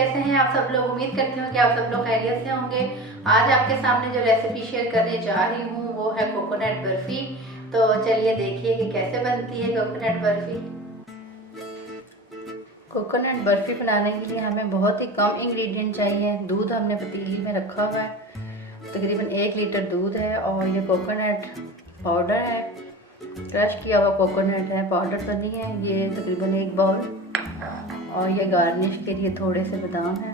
कैसे हैं आप सब लोग। उम्मीद करती हूँ कि आप सब लोग खैरियत से होंगे। आज आपके सामने जो रेसिपी शेयर करने जा रही हूँ वो है कोकोनट बर्फी। तो चलिए देखिए कि कैसे बनती है कोकोनट बर्फी। कोकोनट बर्फी बनाने के लिए हमें बहुत ही कम इंग्रेडिएंट चाहिए। दूध हमने पतीली में रखा हुआ है, तकरीबन 1 लीटर दूध है। और ये कोकोनट पाउडर है, क्रश किया हुआ कोकोनट है, पाउडर तो नहीं है। ये तकरीबन 1 बाउल। और ये गार्निश के लिए थोड़े से बादाम हैं।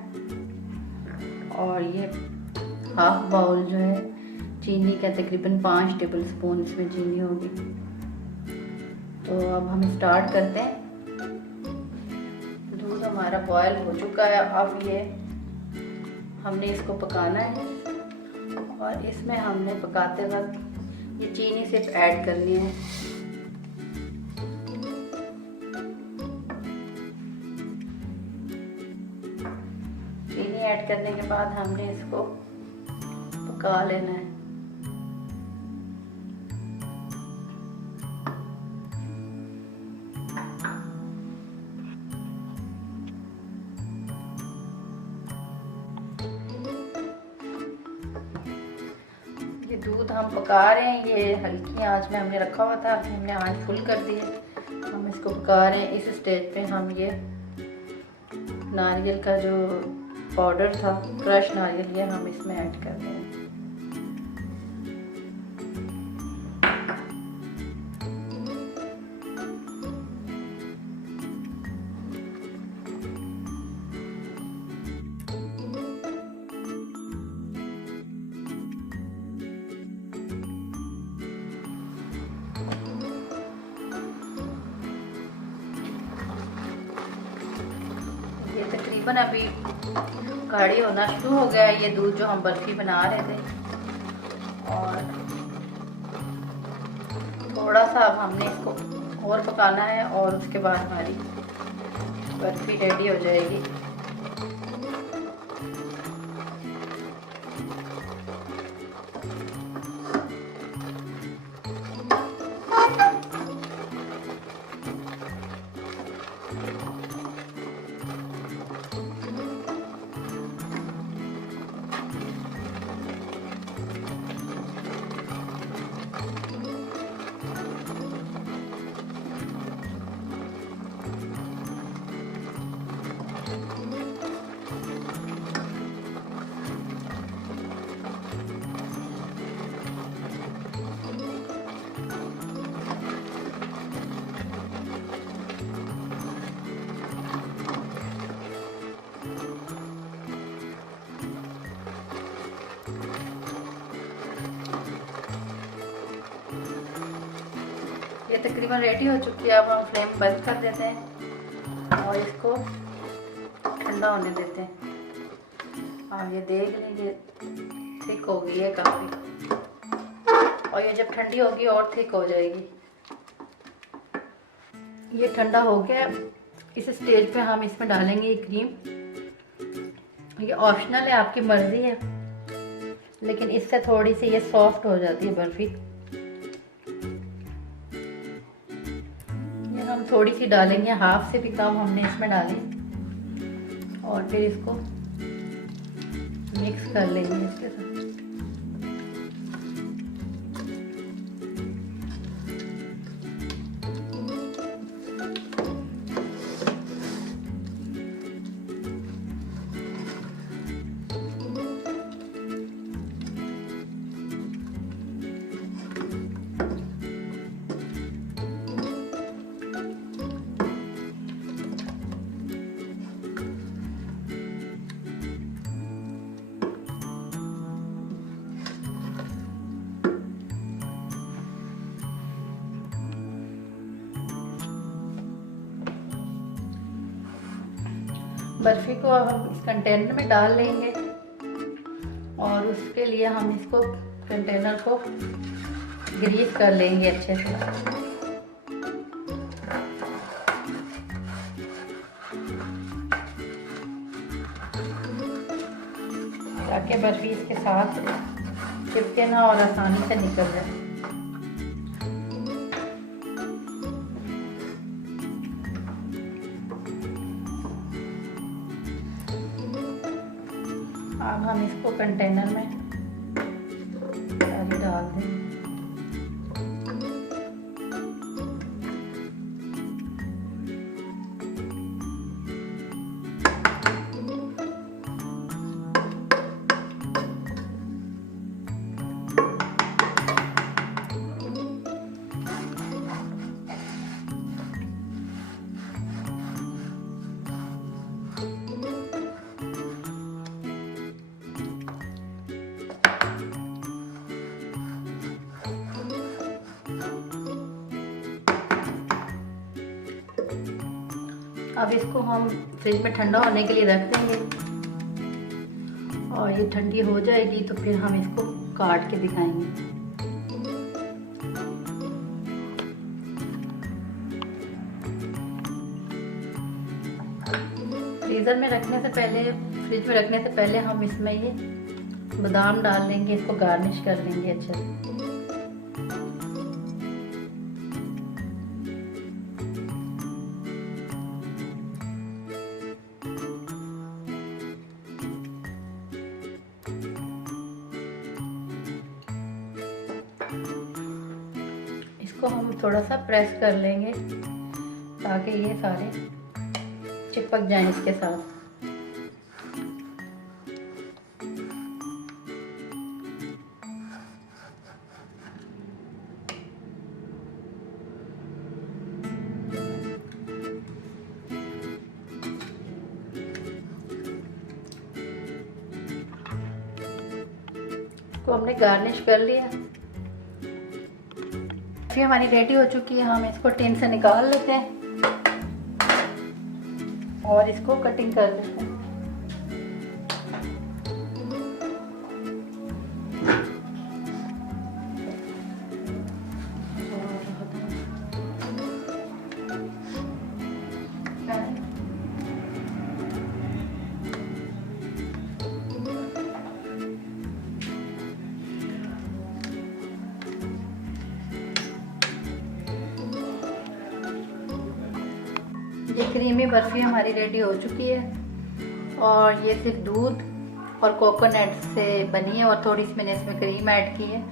और ये हाफ बाउल जो है चीनी का, तकरीबन 5 टेबल स्पून इसमें चीनी होगी। तो अब हम स्टार्ट करते हैं। दूध हमारा बॉयल हो चुका है। अब ये हमने इसको पकाना है और इसमें हमने पकाते वक्त ये चीनी सिर्फ ऐड करनी है। चीनी ऐड करने के बाद हमने इसको पका लेना है। ये दूध हम पका रहे हैं, ये हल्की आंच में हमने रखा हुआ था, अभी हमने आंच फुल कर दी है। हम इसको पका रहे हैं। इस स्टेज पे हम ये नारियल का जो पाउडर था, क्रश नारियल, ये हम इसमें ऐड कर दें। ये तकरीबन अभी गाढ़ी होना शुरू हो गया है ये दूध जो हम बर्फी बना रहे थे। और थोड़ा सा अब हमने इसको और पकाना है और उसके बाद हमारी बर्फी रेडी हो जाएगी। ये तकरीबन रेडी हो चुकी है। अब हम फ्लेम बंद कर देते हैं और इसको ठंडा होने देते हैं। आप ये देख लीजिए थिक हो गई है काफ़ी, और ये जब ठंडी होगी और थिक हो जाएगी। ये ठंडा हो गया। इस स्टेज पे हम इसमें डालेंगे ये क्रीम। ये ऑप्शनल है, आपकी मर्ज़ी है, लेकिन इससे थोड़ी सी ये सॉफ्ट हो जाती है बर्फ़ी। हम थोड़ी सी डालेंगे, हाफ से भी कम हमने इसमें डाली। और फिर इसको मिक्स कर लेंगे इसके साथ। बर्फी को हम इस कंटेनर में डाल लेंगे और उसके लिए हम इसको कंटेनर को ग्रीस कर लेंगे अच्छे से, ताकि बर्फी इसके साथ चिपके ना और आसानी से निकल जाए। अब हम इसको कंटेनर में सारी डाल दें। अब इसको हम फ्रिज में ठंडा होने के लिए रख देंगे और ये ठंडी हो जाएगी तो फिर हम इसको काट के दिखाएंगे। फ्रीज़र में रखने से पहले, फ्रिज में रखने से पहले हम इसमें ये बादाम डाल लेंगे, इसको गार्निश कर लेंगे अच्छे से। इसको हम थोड़ा सा प्रेस कर लेंगे ताकि ये सारे चिपक जाएं इसके साथ। तो हमने गार्निश कर लिया, फिर हमारी रेडी हो चुकी है। हम इसको टिन से निकाल लेते हैं और इसको कटिंग कर लेते हैं। ये क्रीमी बर्फ़ी हमारी रेडी हो चुकी है और ये सिर्फ दूध और कोकोनट से बनी है और थोड़ी सी मैंने इसमें क्रीम ऐड की है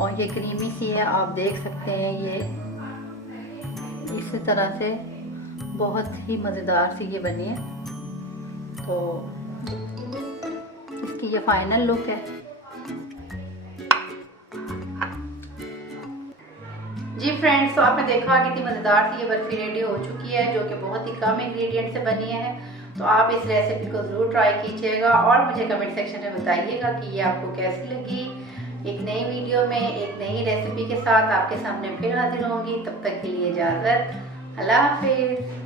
और ये क्रीमी सी है, आप देख सकते हैं। ये इसी तरह से बहुत ही मज़ेदार सी ये बनी है। तो इसकी ये फाइनल लुक है। जी फ्रेंड्स, तो आपने देखा कितनी मज़ेदार सी ये बर्फ़ी रेडी हो चुकी है जो कि बहुत ही कम इंग्रेडिएंट से बनी है। तो आप इस रेसिपी को ज़रूर ट्राई कीजिएगा और मुझे कमेंट सेक्शन में बताइएगा कि ये आपको कैसी लगी। एक नई वीडियो में एक नई रेसिपी के साथ आपके सामने फिर हाजिर होंगी। तब तक के लिए इजाज़त, अल्लाह हाफिज़।